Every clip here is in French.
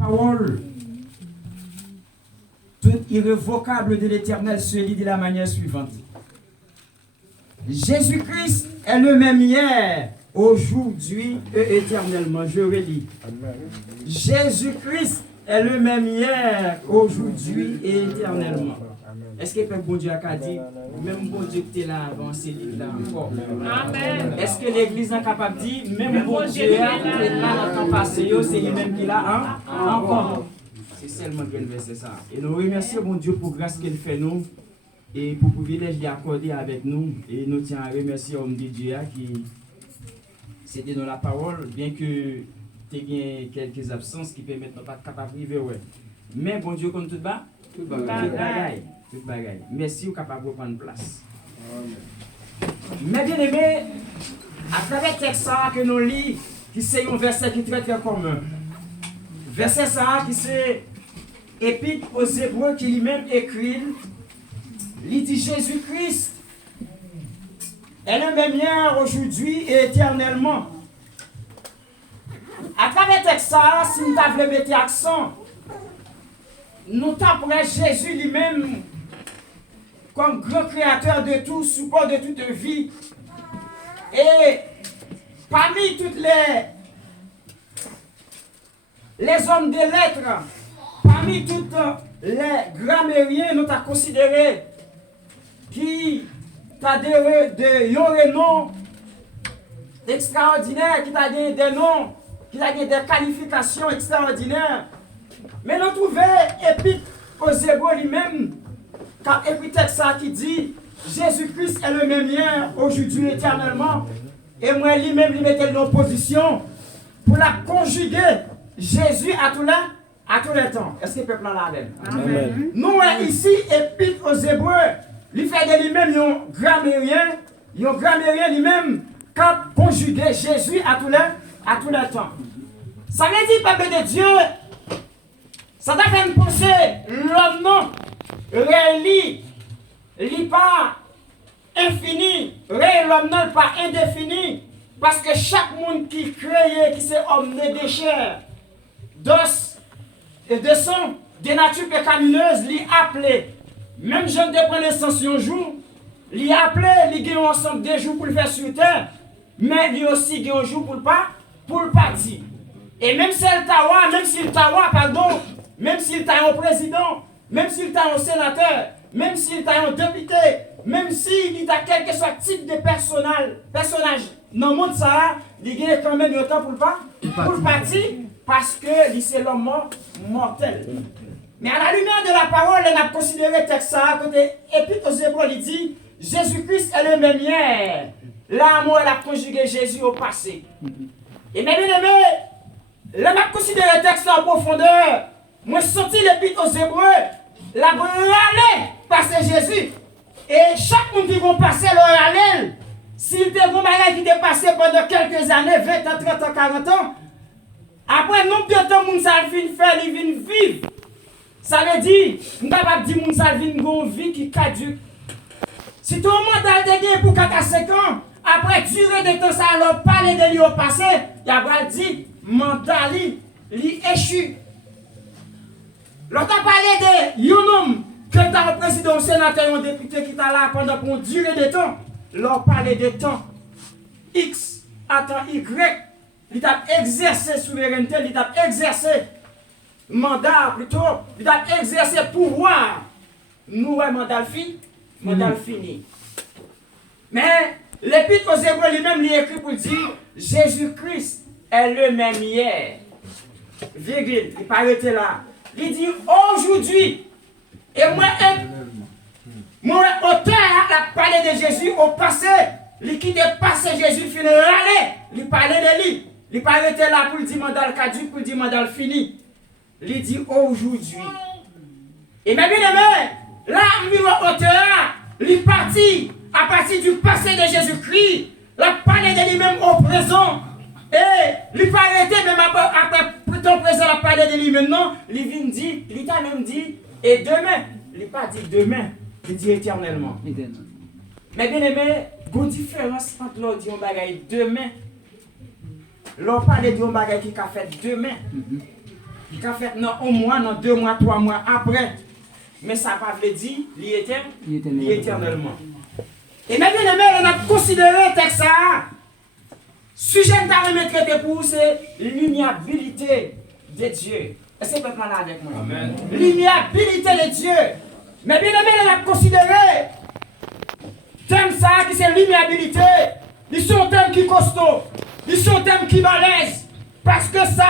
parole toute irrévocable de l'Éternel se lit de la manière suivante. Jésus-Christ est le même hier, aujourd'hui et éternellement. Je relis. Jésus-Christ est le même hier, aujourd'hui et éternellement. Est-ce que le bon Dieu a dit, même bon Dieu qui était là avant, c'est lui là encore? Amen. Est-ce que l'Église est capable de dire, même bon Dieu qui était là dans le passé, c'est lui-même qui est là encore? C'est seulement quel verset ça. Et nous remercions bon Dieu pour grâce qu'il fait nous et pour privilège d'y accorder avec nous. Et nous tiens à remercier l'homme de Dieu qui c'était dans la parole, bien que tu aies quelques absences qui permettent de ne pas capable de vivre. Ouais. Mais bon Dieu, comme tout bas, tout bagaille. Tout bagaille. Merci ou capable de prendre place. Mais bien aimé, à travers le texte que nous lisons, qui c'est un verset qui est très très commun. Verset ça qui c'est Épître aux Hébreux qui lui-même écrit, il dit Jésus-Christ est le même hier, aujourd'hui et éternellement. À travers le texte si nous avons mis accent, nous tapons Jésus lui-même comme grand créateur de tout, support de toute vie. Et parmi toutes les hommes de lettres, parmi toutes les grammairiens, nous avons considéré qui t'a de un nom extraordinaire, qui t'a des noms, qui a des qualifications extraordinaires. Mais nous trouvons Épître aux Hébreux lui-même, car Épître ça qui dit Jésus-Christ est le même hier, aujourd'hui, éternellement. Et moi lui-même, lui mettait une opposition pour la conjuguer Jésus à tous les temps. Est-ce que le peuple en a l'air? Nous, ici, Épître aux Hébreux, lui fait de lui-même un grammairien lui-même, qui a conjugué Jésus à tous les temps. Ça veut dire, peuple de Dieu, ça t'a fait me penser, l'homme non, réel, il pas infini, réel l'homme non, pas indéfini, parce que chaque monde qui crée, qui s'est homme de chair, d'os et de sang, de nature pécamineuse, lui appelé. Même jeune de prendre naissance un jour, lui appelé, lui gagne ensemble 2 jours pour le faire sur terre, mais lui aussi gagne un jour pour le partir. Et même si il t'a même s'il t'a pardon, même s'il t'a un président, même s'il t'a un sénateur, même s'il t'a un député, même s'il t'a quel que soit type de personnage dans le monde ça, il gagne quand même autant pour le partir, parce que c'est l'homme mortel. Mais à la lumière de la parole, on a considéré le texte ça, côté Épître aux Hébreux, il dit Jésus-Christ est le même hier. Là, moi, elle a conjugué Jésus au passé. Et bien aimé, là, on a considéré le texte en profondeur. Moi, sorti l'Épître aux Hébreux, la râler passer Jésus. Et chaque monde qui va passer leur râler, s'il te bon bagage qui est passé pendant quelques années, 20 ans, 30 ans, 40 ans, après, nombre de temps, moun sa vin faire, il vin vivre. Ça veut dire, nous ne pouvons pas dire que ça vient une vie qui caduque. Si tout le monde a été pour 4 à 5 ans, après durée de temps, ça alors parler de lui au passé, il y a dit, mental, il échoue. L'autre a parlé de un homme que tu as un président, un sénateur, un député qui est là pendant une durée de temps. L'on parlait de temps X à temps Y. Il a exercé souveraineté, il a exercé mandat plutôt, il a exercé pouvoir. Nous, mandat fini. Mais l'Épître aux Hébreux lui-même lui écrit pour dire Jésus-Christ est le même hier. Virgule, il paraît là. Il dit aujourd'hui, et moi, auteur a parlé de Jésus au passé, il quitte le passé Jésus fini râler, il parlait de lui. Il paraît là pour dire mandat caduc, pour dire mandat fini. Il dit aujourd'hui. Et bien aimé, là, auteur, il partit à partir du passé de Jésus-Christ, il a parlé de lui-même au présent. Et il pas arrêté même après ton présent, il a parlé de lui maintenant. Il vient dire, il t'a même dit, et demain. Il n'a pas dit demain, il dit éternellement. Mais bien aimé, il y a une différence entre l'on dit un bagage demain. L'on parle de un bagage qui a fait demain. Il a fait dans un mois, dans 2 mois, 3 mois après. Mais ça pas veut dire éternellement. Et même bien aimé, on a considéré le texte ça. Sujet que tu as traité pour vous, c'est l'immuabilité de Dieu. Est-ce que vous pouvez parler avec moi? Amen. L'immuabilité de Dieu. Mais bien aimé, on a considéré thème ça qui c'est l'immuabilité. Ils sont thèmes qui costaud. Ils sont thèmes qui balèzent. Parce que ça,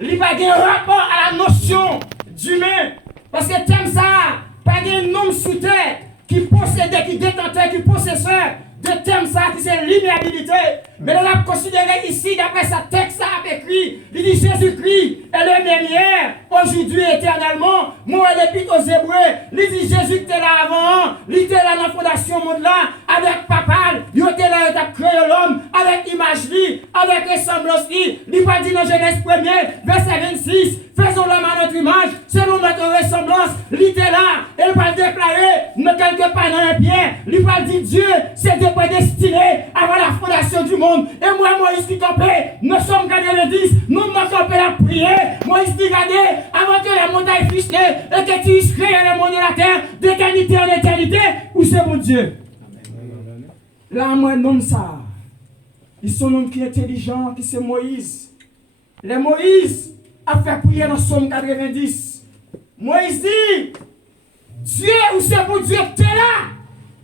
il n'a pas de rapport à la notion d'humain. Parce que thème ça, pas de nom sous terre qui possédait, qui détentait, qui possesseur de thème ça qui c'est l'immuabilité. Mais on a considéré ici, d'après sa texte, ça a écrit, il dit Jésus-Christ est le même hier, aujourd'hui éternellement. Moi, l'épître aux Hébreux, il dit Jésus était là avant, il était là dans la fondation monde là, avec papa, il était là, il a créé l'homme, avec image, avec ressemblance, il pas dit dans Genèse 1er, verset 26, faisons l'homme à notre image, selon notre ressemblance, il était là, il va déclarer, ne quelque part dans un pied, il va dire Dieu, c'est prédestiné avant la fondation du monde. Et moi, Moïse qui campait, nous sommes gardés le 10, nous m'en campé la prière. Moïse dit gardé, avant que la montagne fût et que tu eusses créé le monde et la terre, d'éternité en éternité, où c'est mon Dieu. Là, moi, nomme ça. Ils sont un homme qui est intelligent, qui c'est Moïse. Les Moïse a fait prière dans Somme 90. Moïse dit, Dieu, où c'est mon Dieu, tu es là.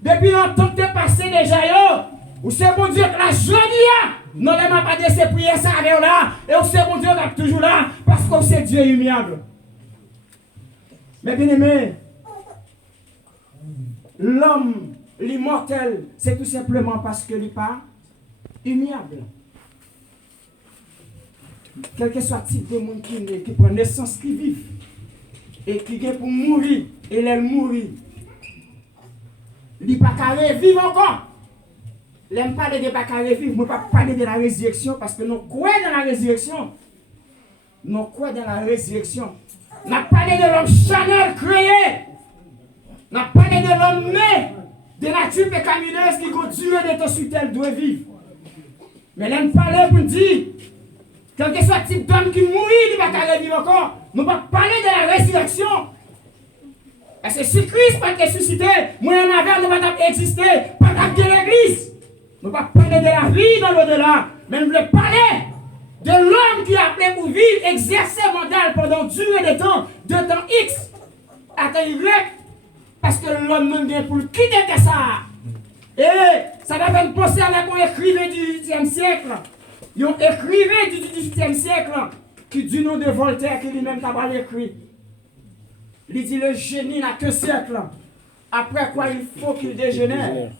Depuis longtemps que tu es passé déjà, ou c'est bon Dieu que la journée, non, les m'a pas dit ces prières, ça arrive là, et c'est bon Dieu qui est toujours là, parce que c'est Dieu immuable. Mais bien aimé, l'homme, l'immortel, c'est tout simplement parce que il n'est pas immuable. Quel que soit le type de monde qui prend naissance, qui vit, et qui vient pour mourir, et elle mourit. Il n'est pas carré vivre encore. Je n'aime pas parler de pas carré vivre, je ne pas parler de la résurrection parce que nous croyons dans la résurrection. Nous croyons dans la résurrection. Nous parlé de l'homme charnel créé. Nous parlé de l'homme né de nature pécamineuse qui continue d'être sur terre doit vivre. Mais je n'aime pas parler pour dire, quel que soit le type d'homme qui mourit, il ne va pas carré vivre encore. Nous ne pas parler de la résurrection. Parce que si Christ n'a pas ressuscité, moi en avant, nous ne va pas exister, pas de l'église. Nous ne pas parler de la vie dans l'au-delà, mais nous voulons parler de l'homme qui a appelé pour vivre, exercer mental pendant durée de temps X, à temps Y, parce que l'homme nous vient pour quitter ça. Et ça va faire penser à un écrivain du XVIIIe siècle. Un écrivain du XVIIIe siècle qui du nom de Voltaire, qui lui-même a écrit. Il dit le génie n'a que siècle. Après quoi il faut qu'il dégénère.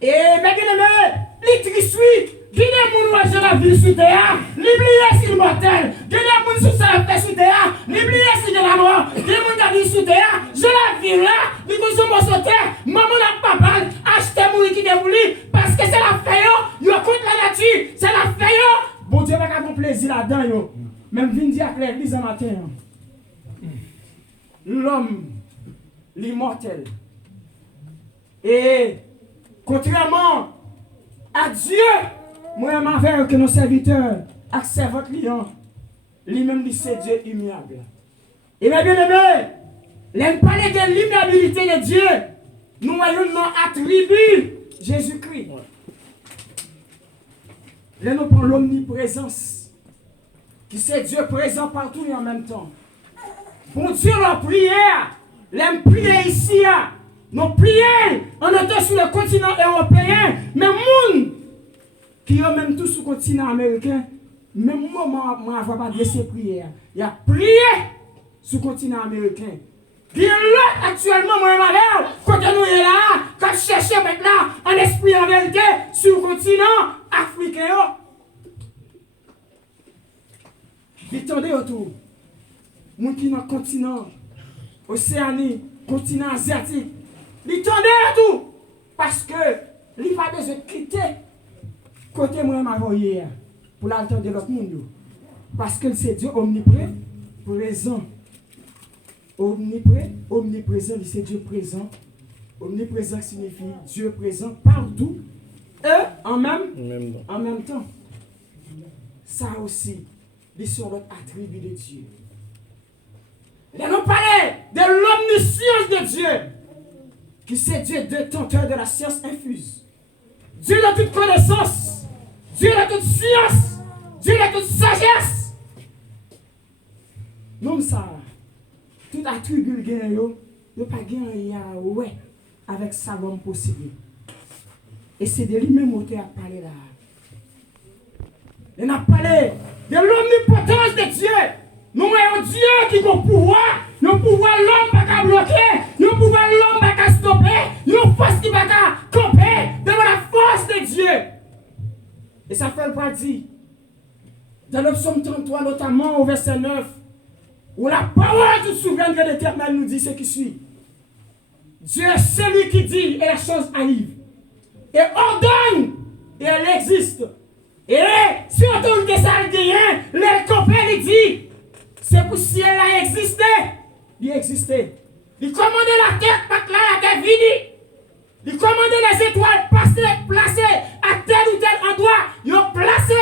Et mais bien aimé, les trissuits, qui est mon de la vie sous terre, l'oublier s'il est mortel, qui est mon sous sa paix sous terre, l'oublier s'il est la mort, qui est mon vie sous terre, je la vis là, du coup sur mon sous terre, maman n'a pas mal, achetez mon qui débouli, parce que c'est la faillot, il contre la nature, c'est la faillot. Bon Dieu va avoir plaisir là-dedans, yo. Même vin dire à l'église un matin. L'homme, l'immortel. Et contrairement à Dieu, moi, m'avais que nos serviteurs acceptent votre client. Lui-même dit c'est Dieu immuable. Et bien aimé, l'aime parler de l'immuabilité de Dieu. Nous voyons nos attributs Jésus-Christ. Là, nous prenons l'omniprésence, qui c'est Dieu présent partout et en même temps. Pour Dieu, la prière, l'aime prier ici, nous prions, on est sur le continent européen, mais monde qui est même tout sur le continent américain, même moment, moi, je ne vais pas laisser prière. Il y a prié sur le continent américain. Bien là, actuellement, moi, quand nous sommes là, quand je cherche maintenant en esprit en vérité sur le continent africain. Attendez autour. Moun qui dans le continent Océanie, continent asiatique, il tendait à tout. Parce que il pas besoin de quitter côté moi m'avoyer pour l'attendre de l'autre monde. Parce que c'est Dieu omniprésent. Omniprésent, c'est Dieu présent. Omniprésent signifie Dieu présent partout et en même temps. Ça aussi, c'est sur l'autre attribut de Dieu. Dieu, qui c'est Dieu détenteur de la science infuse, Dieu de toute connaissance, Dieu de toute science, Dieu de toute sagesse. Non, ça, tout attribut gagne, ne pas gagner ouais avec ça l'homme possible. Et c'est de lui-même où tu as parlé là. On a parlé de l'omnipotence de Dieu. Nous voyons Dieu qui a le pouvoir. Nous pouvoir l'homme pas qu'à bloquer. Nous pouvoir l'homme pas qu'à stopper. Nous force qui pas qu'à camper devant la force de Dieu. Et ça fait le parti. Dans le psaume 33, notamment au verset 9, où la parole du souverain de l'Éternel nous dit ce qui suit. Dieu est celui qui dit et la chose arrive. Et ordonne et elle existe. Et surtout que ça a gagné, le copain lui dit, c'est pour si elle a existé. Il existait. Il commandait la terre, pas que là, la terre vide. Il commandait les étoiles, placées à tel ou tel endroit. Ils ont placé.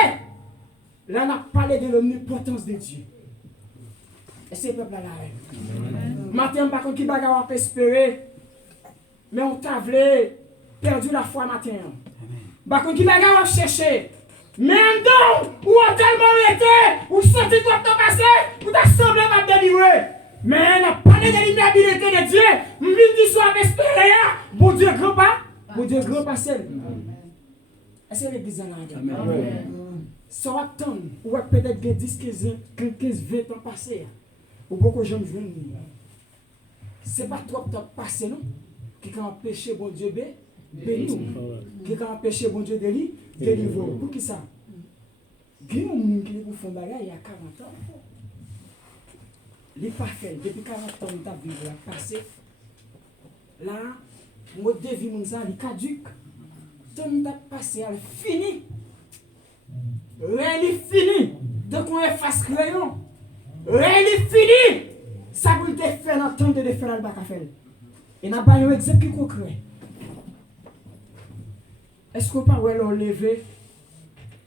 Là, on a parlé de l'omnipotence de Dieu. Et c'est le peuple là. Matin, par contre, qui va avoir espéré, mais on t'a perdu la foi matin. Par contre, qui va avoir cherché. Mais non, ou a tellement été, ou sorti quoi t'as passé, ou t'as semblé m'a délivrer. Mais on a parlé de l'immuabilité de Dieu, mille qui soit espéré, bon Dieu grand pas, bon Dieu grand pas seul. Est-ce que l'église là? Ça va attendre, ou peut-être 10, 15, 20 ans passés, ou beaucoup de gens viennent. C'est pas trop temps passé, non? Qui a empêché bon Dieu béni, qui a empêché bon Dieu délivrer. Pour qui ça? Il y a un monde qui est pour faire bagarre il y a 40 ans. Il n'est pas fait. Depuis 40 ans, il a vu la passé. Là, mon dévi, il est caduc. Tout le monde a passé, il est fini. Rien n'est fini. Donc on efface crayon. Rien n'est fini. Ça vous fait faire l'entendre de faire le bac à faire. Et n'a pas un exemple qui concret. Est-ce qu'on peut lever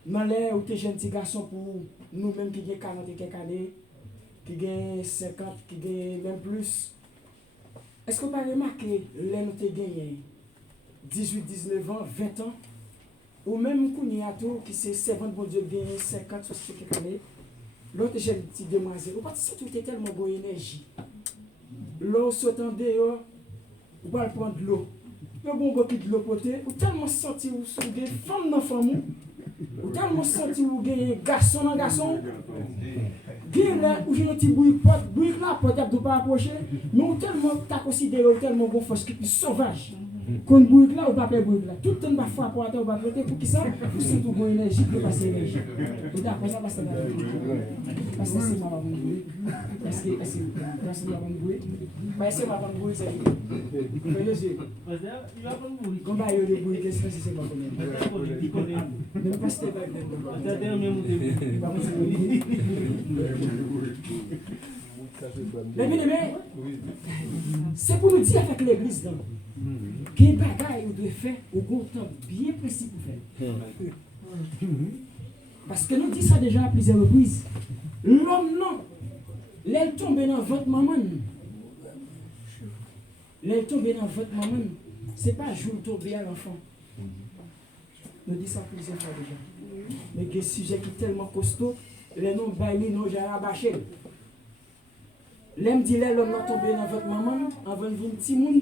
dans l'air où tu es jeune petit garçon pour nous-mêmes qui avons 40 et quelques années, qui avons 50, qui avons même plus? Est-ce qu'on peut remarquer les nous avons gagné 18, 19 ans, 20 ans, ou même qui c'est 70 bon Dieu gagné 50, 60 quelques années, l'autre jeune petit demoiselle, ou pas si tu es tellement bonne énergie. L'eau sautant dehors, ou pas prendre de l'eau. Yo bon beaucoup de l'eau potée, ou tellement senti ou sous des femmes dans femme, ou tellement senti ou des garçons dans garçon. Bien là où j'ai un petit bruit là peut-être pas approcher, mais ou tellement t'as considéré ou tellement bon force qui sauvage. Qu'on bruit là ou pas bruit là. Tout le temps va faire pour attendre va prêter pour qui ça? Pour surtout bonne énergie pour passer énergie. Et d'accord ça passe dans parce que c'est moi bruit. Est-ce que c'est moi bruit? Parce que c'est moi bruit c'est. Mais les yeux. Comment il y a des bruits qu'est-ce que c'est pas comme. Même pas c'était pas mais bien, c'est pour nous dire avec l'église là, quel bagage vous devez faire au bon temps bien précis pour faire. Parce que nous disons ça déjà à plusieurs reprises. L'homme non, l'aile tombe dans votre maman. L'aile tombe dans votre maman, c'est pas jour tomber à l'enfant. Nous disons ça plusieurs fois déjà. Mais il y a des sujets qui sont tellement costauds, les noms bailés, nous j'ai rabâché. L'homme dit l'homme n'a tombé dans votre maman, avant de venir petit monde,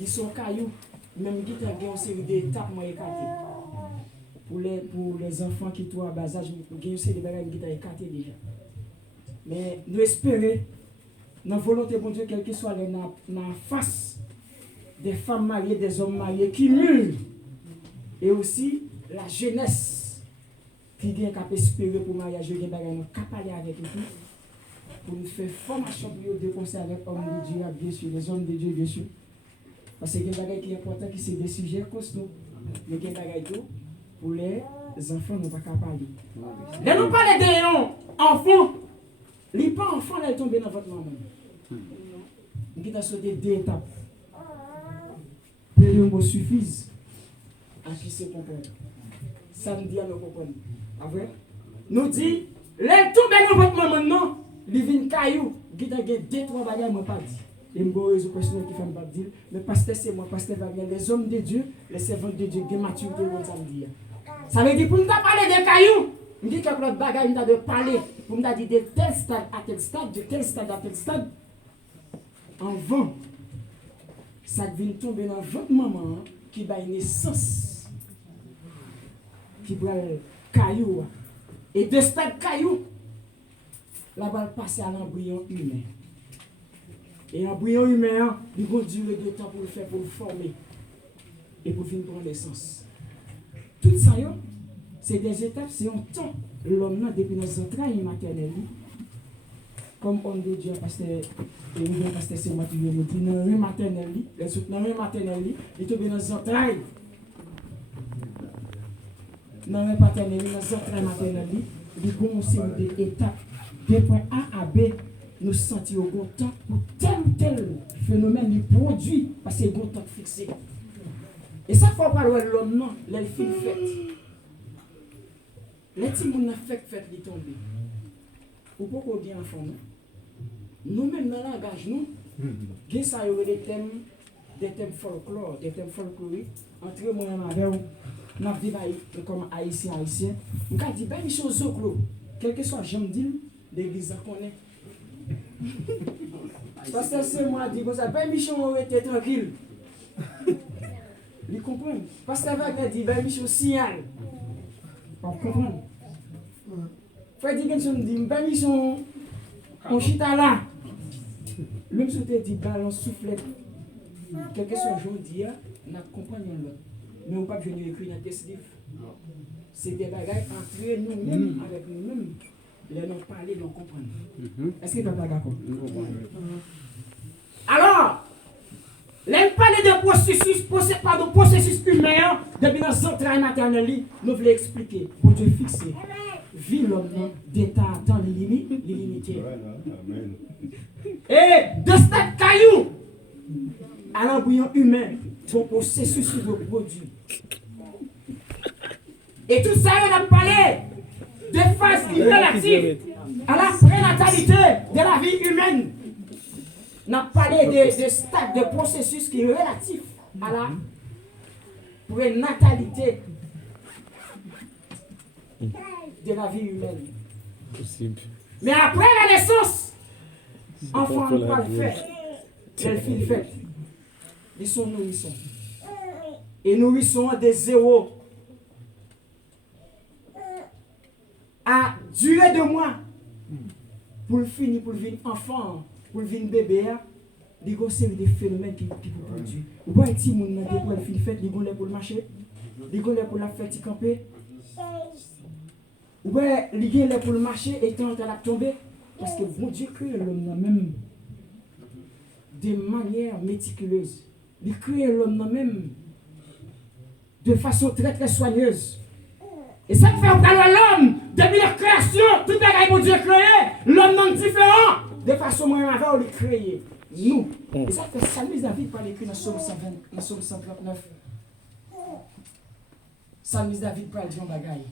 ils sont cailloux. Même qui ont une série d'étapes moi écartées. Pour les enfants qui sont à bas âge, il y a une série de bagages qui sont écartées déjà. Mais nous espérons, dans la volonté de Dieu, quel que soit la face des femmes mariées, des hommes mariés qui mûrent, et aussi la jeunesse qui vient qu'à espérer pour le mariage, qui vient qu'à parler avec eux. Pour nous faire formation pour nous dépenser avec l'homme de Dieu, bien sûr, les hommes de Dieu, bien sûr. Parce que il y a des choses qui sont importantes, qui sont des sujets costauds. Mais il y a des choses pour les enfants, nous ne pouvons pas parler. Là, nous parlons des enfants. Les pas enfants, là, ils tombent dans votre maman. Nous avons sauté 2 étapes. Les mots suffisent à qui se comprendre. Ça nous dit à nous comprendre. Après, nous dit, les tombent dans votre maman, non. Les vins cailloux, qui ont 2-3 bagages, moi pas dit. Et je me réseau personnel qui fait me dire, mais pasteur c'est moi, pasteur Wagner, les hommes de Dieu, les servants de Dieu, qui maturité, comme ça me dit. Ça veut dire, pour nous parler des cailloux, je dis que l'autre bagaille, nous de parler, pour nous dire de tel stade à tel stade, de tel stade à tel stade, en vent, ça vient tomber dans votre maman qui va naissance, qui va caillou. Et de stade caillou, la balle passe à l'embryon humain. Et l'embryon humain, il va durer de temps pour le faire, pour le former. Et pour finir prendre naissance. Tout ça, c'est des étapes, c'est un temps. L'homme, depuis nos entrailles maternelles, comme on dit Dieu, pasteur, et nous, pasteur, c'est moi qui veux nous dire, dans le maternel, il tombe dans nos entrailles. Dans le paternel, dans nos entrailles maternelles, il y a une série d'étapes, des points A à B, nous sentir au bon temps pour tel ou tel phénomène du produit, parce que c'est un bon temps fixé. Et ça, il faut parler de l'homme, non, les filles faites. Les petits gens fait les tomber. Ou pourquoi bien enfant, non? Nous-mêmes, dans le langage, nous, il y a des thèmes folklore, des thèmes folkloriques, entre moi et ma mère, nous avons comme haïtien, nous avons dit, ben, il y a des choses, quel que soit, j'aime dire, l'église à connaître. Parce que c'est moi qui dis comme ça, ben Michon était tranquille. Vous comprenez? Parce que Wagner dit, ben Michon signal. Vous comprenez? Freddy Genson dit, ben Michon, on chita là. Même si tu dis, balance soufflet. Quel que soit aujourd'hui, nous comprenons l'autre. Mais on ne peut pas venir écrire dans des livres. C'est des bagages entre nous-mêmes, avec nous-mêmes. Les noms parler, nous comprendre. Est-ce que tu es d'accord? Alors, les parler de processus humain, depuis nos entrailles maternelles, nous voulons expliquer, pour Dieu fixer, vie l'homme d'état dans les limites, Et de stade caillou à l'embryon humain, pour processus de produit. Et tout ça, on a parlé de phases relatives à la prénatalité de la vie humaine. On a parlé de stades, de processus qui est relatif à la prénatalité de la vie humaine. Possible. Mais après la naissance, enfant ne peut pas le faire. Les filles faites. Ils sont nourrissons. Et nourrissons des zéros à durée de mois pour le finir, pour le venir enfant, pour le venir bébé, il y a une série de phénomènes qui produisent. Vous voyez si mon pour le fin fête, il y a pour le marché, il y a pour la fête camper. Vous voyez, il y a pour le marché et quand elle a tombé, parce que mon Dieu crée l'homme même de manière méticuleuse. Il crée l'homme même de façon très très soigneuse. Et ça fait que l'homme, depuis la création, tout le monde que Dieu créé, l'homme est différent. De façon moins avant, on l'a créé. Nous. Et ça fait Salmis David par l'écrit dans Somme 139. Salmis David par dire un bagaille.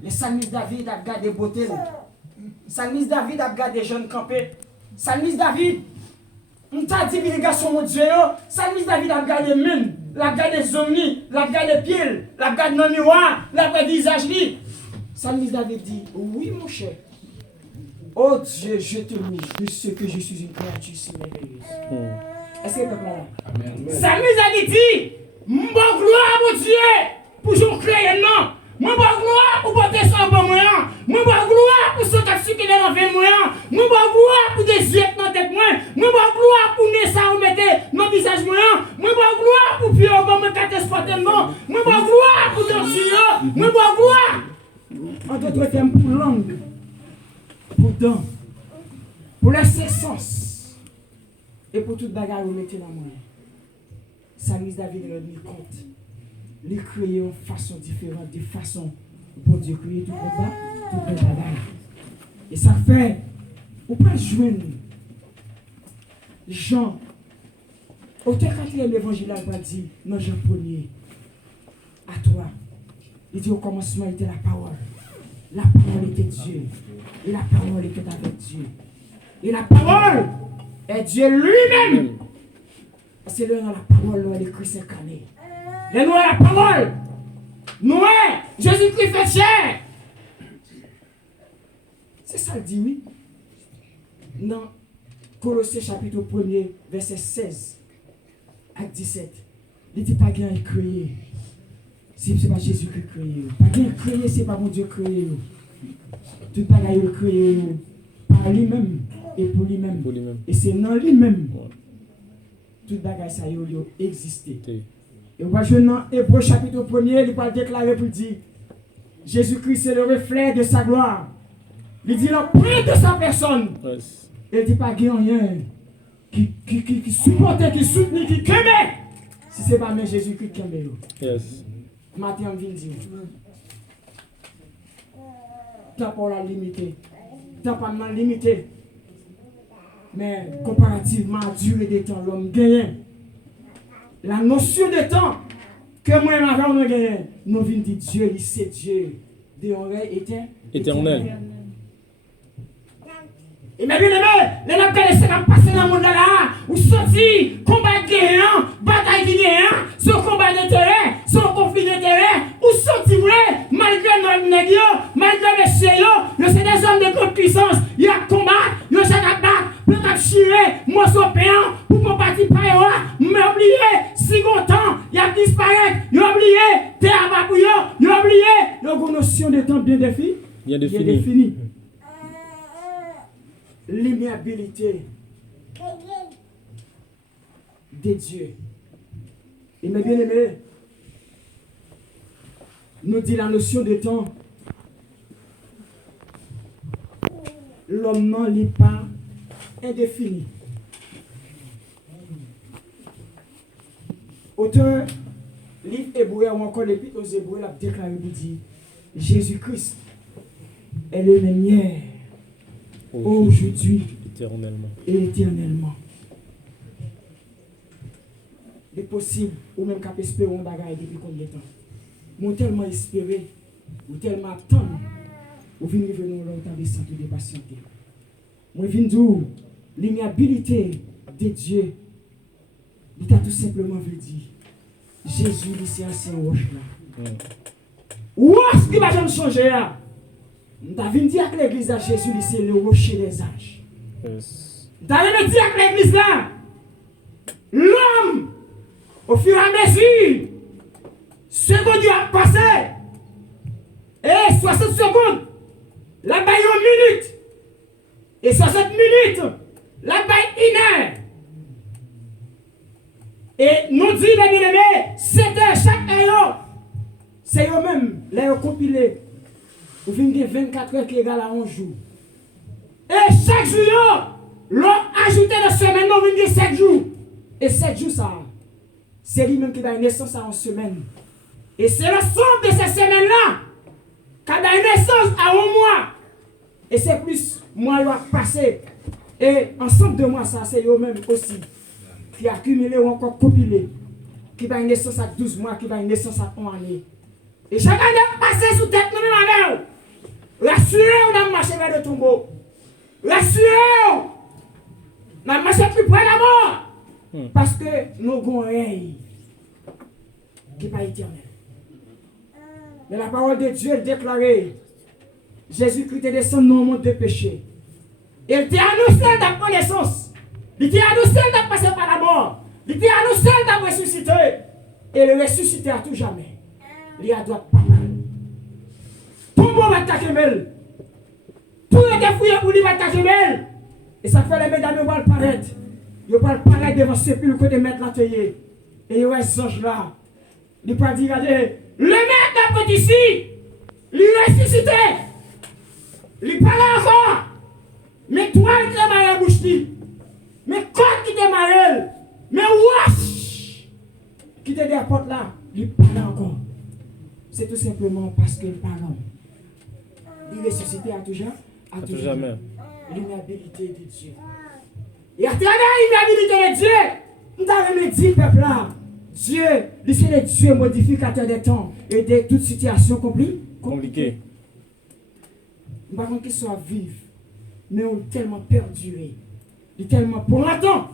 Les Salmis David a gardé beauté. Salmis David a gardé jeunes campés. Salmis David, on t'a dit les garçons mon Dieu, Salmis David a gardé mine. La garde des omnis, la garde des pieds, la garde non miroir, la garde des visages. Salmis David dit, oui mon cher. Oh Dieu, je te loue de ce que je suis une créature si merveilleuse. Est-ce que tu comprends? Salmis David dit, mon gloire mon Dieu, pour je créer non. Mon gloire pour porter son bon moyen. Mon gloire pour ce qui est dans le moyen. Mon gloire pour des yeux dans la tête moyen. Mon gloire pour ne ça remettre dans le visage moyen. Mon gloire pour pied au bon me transporter non. Mon gloire pour ton yeux. Mon gloire. En d'autres termes pour langue. Pour dents. Pour la sens. Et pour toute bagarre vous mettez dans moi. Salmis David rendu compte. Les créer de façon différente, de façon pour Dieu créer tout le travail. Et ça fait, on peut joindre Jean, au 4e évangile, il va dire, non, Jean 1er, à toi. Il dit au commencement était la parole. La parole était Dieu. Et la parole était avec Dieu. Et la parole est Dieu lui-même. C'est là dans la parole, là, le Christ incarné. Et nous, la parole, nous, Jésus-Christ fait chair. C'est ça le dit, oui. Dans Colossiens chapitre 1er, verset 16 à 17. Il dit pas qu'il a créé. Si ce n'est pas Jésus qui a créé. Pas qu'il a créé, ce n'est pas mon Dieu créé. Tout le monde a créé par lui-même et pour lui-même. Et c'est dans lui-même. Tout le bagage ça a existé. Et on va jouer dans Hébreux chapitre 1er, il va déclarer pour dire Jésus-Christ est le reflet de sa gloire. Il dit dans plus de 100 personnes. Il ne dit pas qu'il y a rien qui supporte, qui soutient, qui aime. Si ce n'est pas même Jésus-Christ qui aime. Yes. Matin, on vient dire. T'as pas la limité. T'as pas mal limité. Mais comparativement à la durée des temps, l'homme gagne. La notion de temps que moi et ma femme nous gagnons, nous venons dire Dieu, c'est Dieu. Des oreilles éternelles. Et mes bien-aimés, les gens qui sont passés dans le monde là, ou sortis, combat gagnant, bataille gagnant, son combat d'intérêt, son conflit d'intérêt, ou sortis vrai, malgré nos négociations, malgré les séos, c'est des hommes de grande puissance, il y a combat, il y a chaque battre, pour qu'à chirer, moi son payant, pour qu'on partit par là, mais oublié, si longtemps, il y a disparaître, il a oublié, terre à bouillon, il a oublié, donc une notion de temps bien définie. Bien définie. L'immuabilité de Dieu. Et mes bien-aimés, nous dit la notion de temps. L'homme n'en lit pas indéfini. Auteur, livre hébreu ou encore l'épître aux Hébreux, l'a déclaré, il dit Jésus-Christ est le même hier, aujourd'hui et éternellement. Il est possible, ou même qu'à espérer un bagage depuis combien de temps. Moi tellement espéré, ou tellement attendre, ou venir venir longtemps de santé de patienter. Moi viens dire l'immuabilité de Dieu. Il t'a tout simplement veut dire Jésus, c'est ancien roche là. Roche qui va jamais changer là. T'as vu dire que l'église de Jésus, c'est le rocher des âges. T'as vu dire que l'église là, l'homme, au fur et à mesure, seconde a passé, et 60 secondes, là-bas il y a une minute, et 60 minutes, là-bas une heure. Et nous dit, les bien-aimés, c'était chaque heure, c'est eux-mêmes, les compilés. Vous venez 24 heures qui égale à 11 jours. Et chaque jour, l'on ajouté la semaine, nous venons 7 jours. Et 7 jours, ça, c'est lui-même qui donne naissance à 11 semaines. Et c'est l'ensemble de ces semaines-là qui donne naissance à 1 mois. Et c'est plus mois qui va passer. Et ensemble de mois, ça, c'est eux-mêmes aussi qui accumulé ou encore compilé. Qui donne naissance à 12 mois, qui donne naissance à 1 année. Et chaque année, passer sous tête, nous-mêmes, rassurez, on a marché vers le tombeau. Rassurez, on a marché plus près de la mort. Parce que nous avons un règne qui n'est pas éternel. Mais la parole de Dieu est déclarée. Jésus-Christ est descendu dans le monde de péché. Il était annoncé dans la connaissance. Il était annoncé de passer par la mort. Il était annoncé de ressusciter. Et le ressusciter à tout jamais. Il y a droit pas mal. Tout le monde va attaquer Mel. Tout le monde fouillé pour lui va attaquer Mel. Et ça fait les mesdames vont le paraître. Ils vont le paraître devant ce pile côté mettre la théier. Et il y a ce ange là. Il va dire, regardez, le maître n'a pas ici. Il ressuscité. Il parle encore. Mais toi qui t'es marié à bouche. Mais quand qui t'es marié. Mais wesh. Qui t'es des portes là. Il parle encore. C'est tout simplement parce que le parent, il est suscité à tout jamais. L'immuabilité de Dieu. Et à travers l'immuabilité de Dieu, nous avons dit, peuple là, Dieu, c'est le Dieu modificateur des temps et de toutes situations compliquées. Nous ne pouvons pas qu'ils soient vifs, mais on tellement perduré. Il est tellement pour longtemps.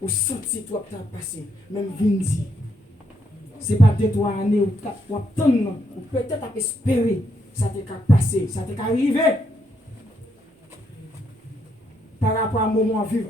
Ou senti toi que tu as passé, même Vindi. Ce n'est pas 2-3 années ou 4 ou attendre, ou peut-être à espérer, ça t'est qu'à passer, ça t'est qu'à arriver. Par rapport à un moment à vivre.